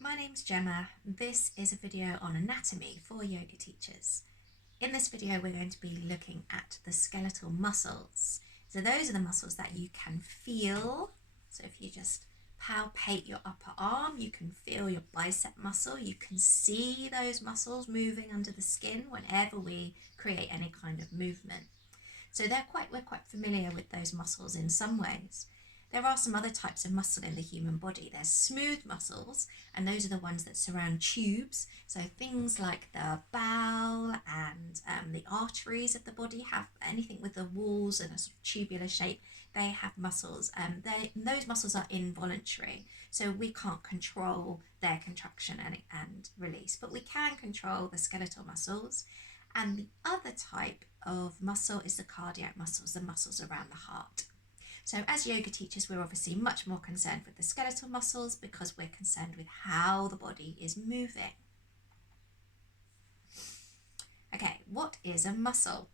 my name's Gemma. This is a video on anatomy for yoga teachers. In this video, we're going to be looking at the skeletal muscles. So those are the muscles that you can feel. So if you just palpate your upper arm, you can feel your bicep muscle. You can see those muscles moving under the skin whenever we create any kind of movement. So we're quite familiar with those muscles in some ways. There are some other types of muscle in the human body. There's smooth muscles, and those are the ones that surround tubes. So things like the bowel and the arteries of the body have anything with the walls and a sort of tubular shape. They have muscles. Those muscles are involuntary, so we can't control their contraction and release, but we can control the skeletal muscles. And the other type of muscle is the cardiac muscles, the muscles around the heart. So as yoga teachers, we're obviously much more concerned with the skeletal muscles because we're concerned with how the body is moving. Okay, what is a muscle?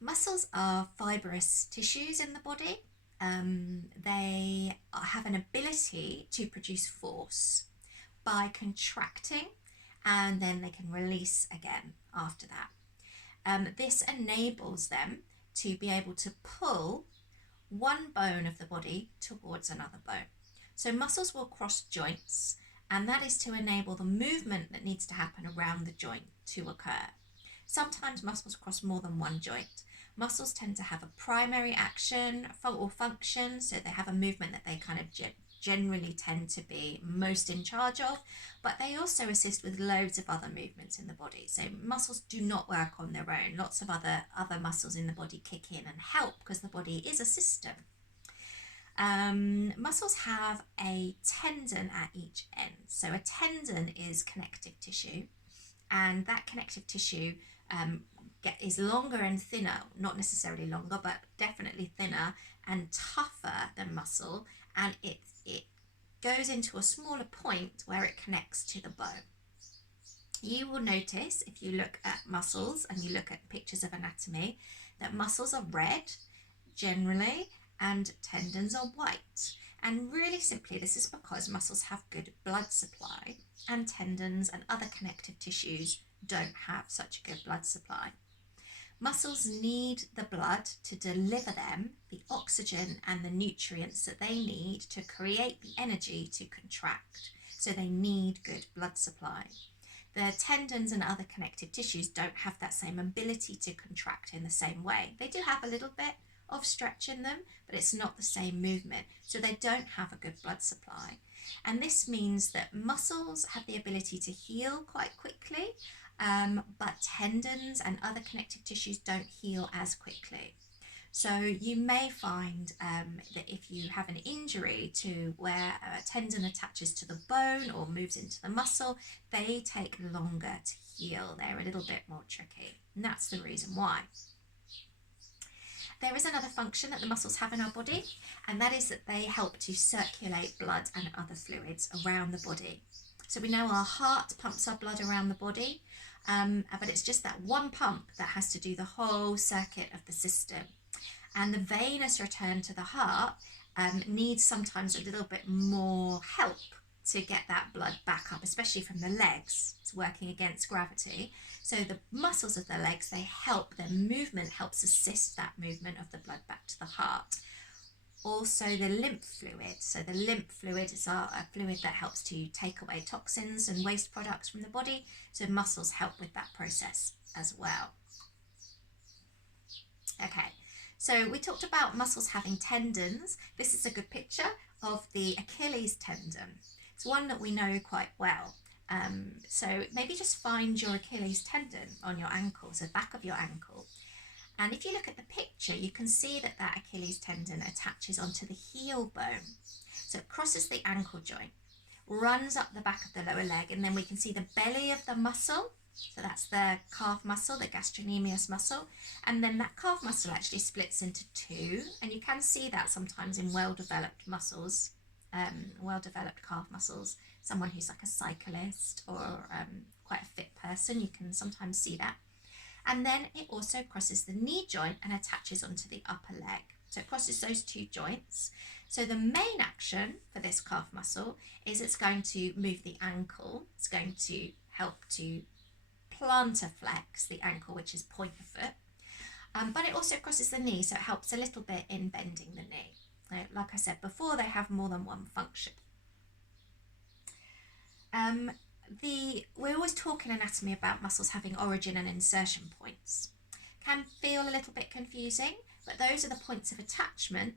Muscles are fibrous tissues in the body. They have an ability to produce force by contracting, and then they can release again after that. This enables them to be able to pull one bone of the body towards another bone. So muscles will cross joints, and that is to enable the movement that needs to happen around the joint to occur. Sometimes muscles cross more than one joint. Muscles tend to have a primary action or function, so they have a movement that they kind of generally tend to be most in charge of, but they also assist with loads of other movements in the body. So muscles do not work on their own. Lots of other muscles in the body kick in and help because the body is a system. Muscles have a tendon at each end. So a tendon is connective tissue, and that connective tissue is longer and thinner, not necessarily longer, but definitely thinner and tougher than muscle, and it goes into a smaller point where it connects to the bone. You will notice if you look at muscles and you look at pictures of anatomy that muscles are red generally and tendons are white. And really simply, this is because muscles have good blood supply and tendons and other connective tissues don't have such a good blood supply. Muscles need the blood to deliver them the oxygen and the nutrients that they need to create the energy to contract. So they need good blood supply. The tendons and other connective tissues don't have that same ability to contract in the same way. They do have a little bit of stretch in them, but it's not the same movement. So they don't have a good blood supply. And this means that muscles have the ability to heal quite quickly, but tendons and other connective tissues don't heal as quickly. So you may find that if you have an injury to where a tendon attaches to the bone or moves into the muscle, they take longer to heal. They're a little bit more tricky, and that's the reason why. There is another function that the muscles have in our body, and that is that they help to circulate blood and other fluids around the body. So we know our heart pumps our blood around the body, but it's just that one pump that has to do the whole circuit of the system. And the venous return to the heart needs sometimes a little bit more help to get that blood back up, especially from the legs. It's working against gravity. So the muscles of the legs, they help, their movement helps assist that movement of the blood back to the heart. Also the lymph fluid. So the lymph fluid is a fluid that helps to take away toxins and waste products from the body. So muscles help with that process as well. Okay, so we talked about muscles having tendons. This is a good picture of the Achilles tendon. It's one that we know quite well. So maybe just find your Achilles tendon on your ankle, so back of your ankle. And if you look at the picture, you can see that that Achilles tendon attaches onto the heel bone. So it crosses the ankle joint, runs up the back of the lower leg, and then we can see the belly of the muscle. So that's the calf muscle, the gastrocnemius muscle. And then that calf muscle actually splits into two. And you can see that sometimes in well-developed muscles, well-developed calf muscles. Someone who's like a cyclist or quite a fit person, you can sometimes see that. And then it also crosses the knee joint and attaches onto the upper leg. So it crosses those two joints. So the main action for this calf muscle is it's going to move the ankle. It's going to help to plantar flex the ankle, which is pointer foot. But it also crosses the knee, so it helps a little bit in bending the knee. Now, like I said before, they have more than one function. We always talk in anatomy about muscles having origin and insertion points. Can feel a little bit confusing, but those are the points of attachment.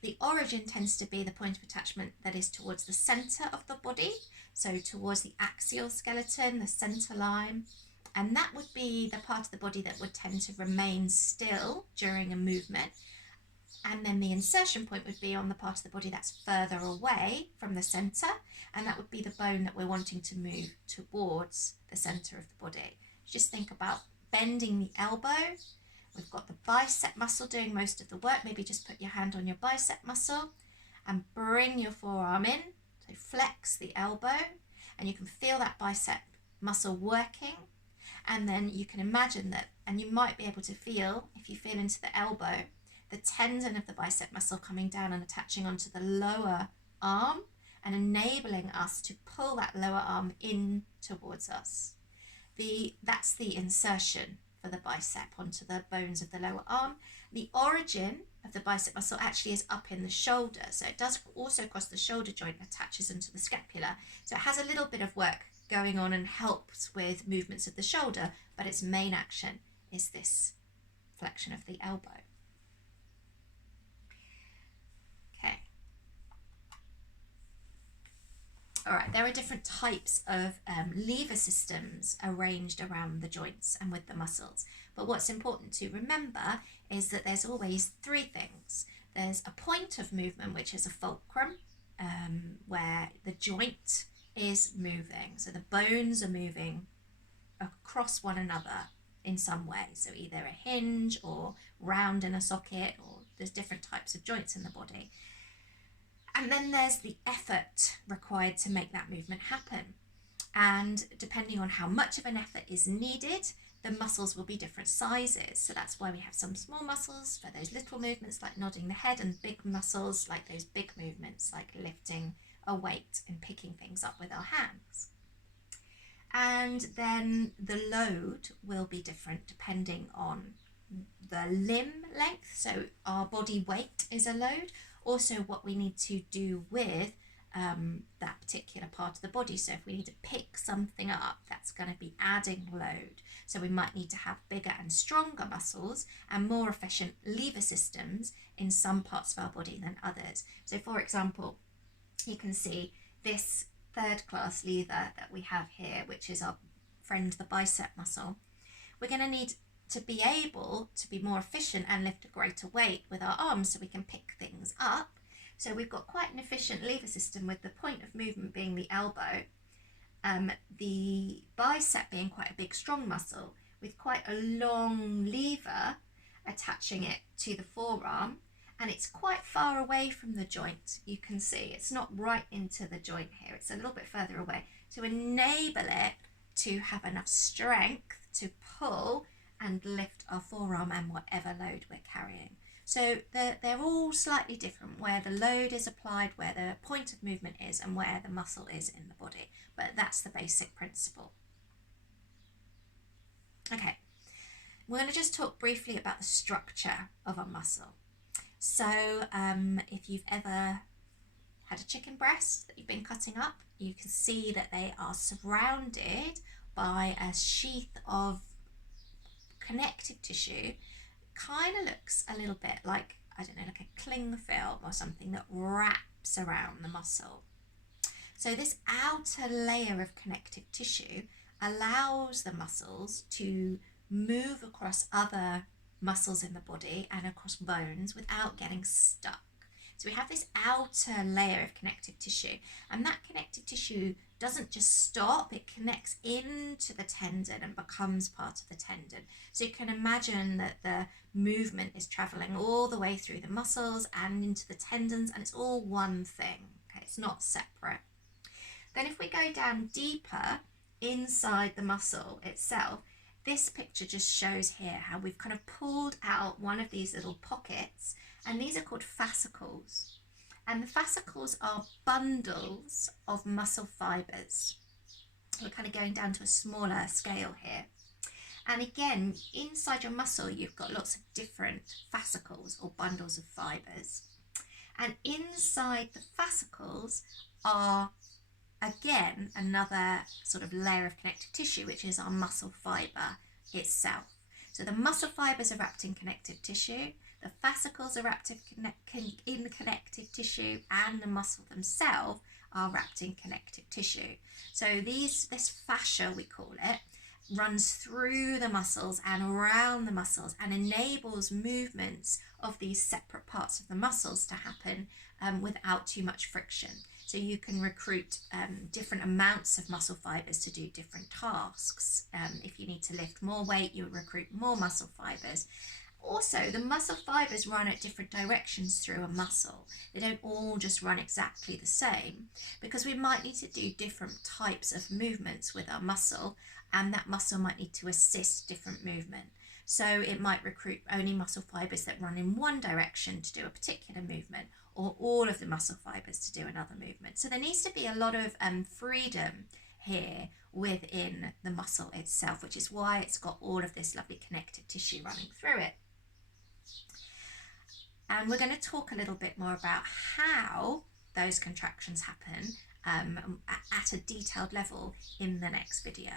The origin tends to be the point of attachment that is towards the centre of the body, so towards the axial skeleton, the centre line, and that would be the part of the body that would tend to remain still during a movement. And then the insertion point would be on the part of the body that's further away from the centre, and that would be the bone that we're wanting to move towards the centre of the body. Just think about bending the elbow. We've got the bicep muscle doing most of the work. Maybe just put your hand on your bicep muscle and bring your forearm in. So flex the elbow, and you can feel that bicep muscle working. And then you can imagine that, and you might be able to feel, if you feel into the elbow, the tendon of the bicep muscle coming down and attaching onto the lower arm and enabling us to pull that lower arm in towards us. That's the insertion for the bicep onto the bones of the lower arm. The origin of the bicep muscle actually is up in the shoulder, so it does also cross the shoulder joint and attaches into the scapula. So it has a little bit of work going on and helps with movements of the shoulder, but its main action is this flexion of the elbow. Okay. All right, there are different types of lever systems arranged around the joints and with the muscles. But what's important to remember is that there's always three things. There's a point of movement, which is a fulcrum, where the joint is moving. So the bones are moving across one another in some way. So either a hinge or round in a socket, or there's different types of joints in the body. And then there's the effort required to make that movement happen. And depending on how much of an effort is needed, the muscles will be different sizes. So that's why we have some small muscles for those little movements like nodding the head, and big muscles like those big movements like lifting a weight and picking things up with our hands. And then the load will be different depending on the limb length. So our body weight is a load. Also what we need to do with that particular part of the body. So if we need to pick something up, that's going to be adding load. So we might need to have bigger and stronger muscles and more efficient lever systems in some parts of our body than others. So for example, you can see this third class lever that we have here, which is our friend the bicep muscle. We're going to need to be able to be more efficient and lift a greater weight with our arms so we can pick things up. So we've got quite an efficient lever system with the point of movement being the elbow, the bicep being quite a big strong muscle with quite a long lever attaching it to the forearm, and it's quite far away from the joint. You can see it's not right into the joint here, it's a little bit further away to enable it to have enough strength to pull and lift our forearm and whatever load we're carrying. So they're all slightly different, where the load is applied, where the point of movement is, and where the muscle is in the body. But that's the basic principle. Okay, we're going to just talk briefly about the structure of a muscle. So if you've ever had a chicken breast that you've been cutting up, you can see that they are surrounded by a sheath of connective tissue. Kind of looks a little bit like, I don't know, like a cling film or something that wraps around the muscle. So this outer layer of connective tissue allows the muscles to move across other muscles in the body and across bones without getting stuck. So we have this outer layer of connective tissue, and that connective tissue doesn't just stop, it connects into the tendon and becomes part of the tendon. So you can imagine that the movement is traveling all the way through the muscles and into the tendons, and it's all one thing. Okay, it's not separate. Then if we go down deeper inside the muscle itself, this picture just shows here how we've kind of pulled out one of these little pockets, and these are called fascicles. And the fascicles are bundles of muscle fibres. We're kind of going down to a smaller scale here. And again, inside your muscle, you've got lots of different fascicles or bundles of fibres. And inside the fascicles are, again, another sort of layer of connective tissue, which is our muscle fibre itself. So the muscle fibres are wrapped in connective tissue, the fascicles are wrapped in connective tissue, and the muscle themselves are wrapped in connective tissue. So this fascia, we call it, runs through the muscles and around the muscles and enables movements of these separate parts of the muscles to happen without too much friction. So you can recruit different amounts of muscle fibers to do different tasks. If you need to lift more weight, you recruit more muscle fibers. Also, the muscle fibers run at different directions through a muscle. They don't all just run exactly the same, because we might need to do different types of movements with our muscle, and that muscle might need to assist different movement. So it might recruit only muscle fibers that run in one direction to do a particular movement, or all of the muscle fibers to do another movement. So there needs to be a lot of freedom here within the muscle itself, which is why it's got all of this lovely connective tissue running through it. And we're going to talk a little bit more about how those contractions happen at a detailed level in the next video.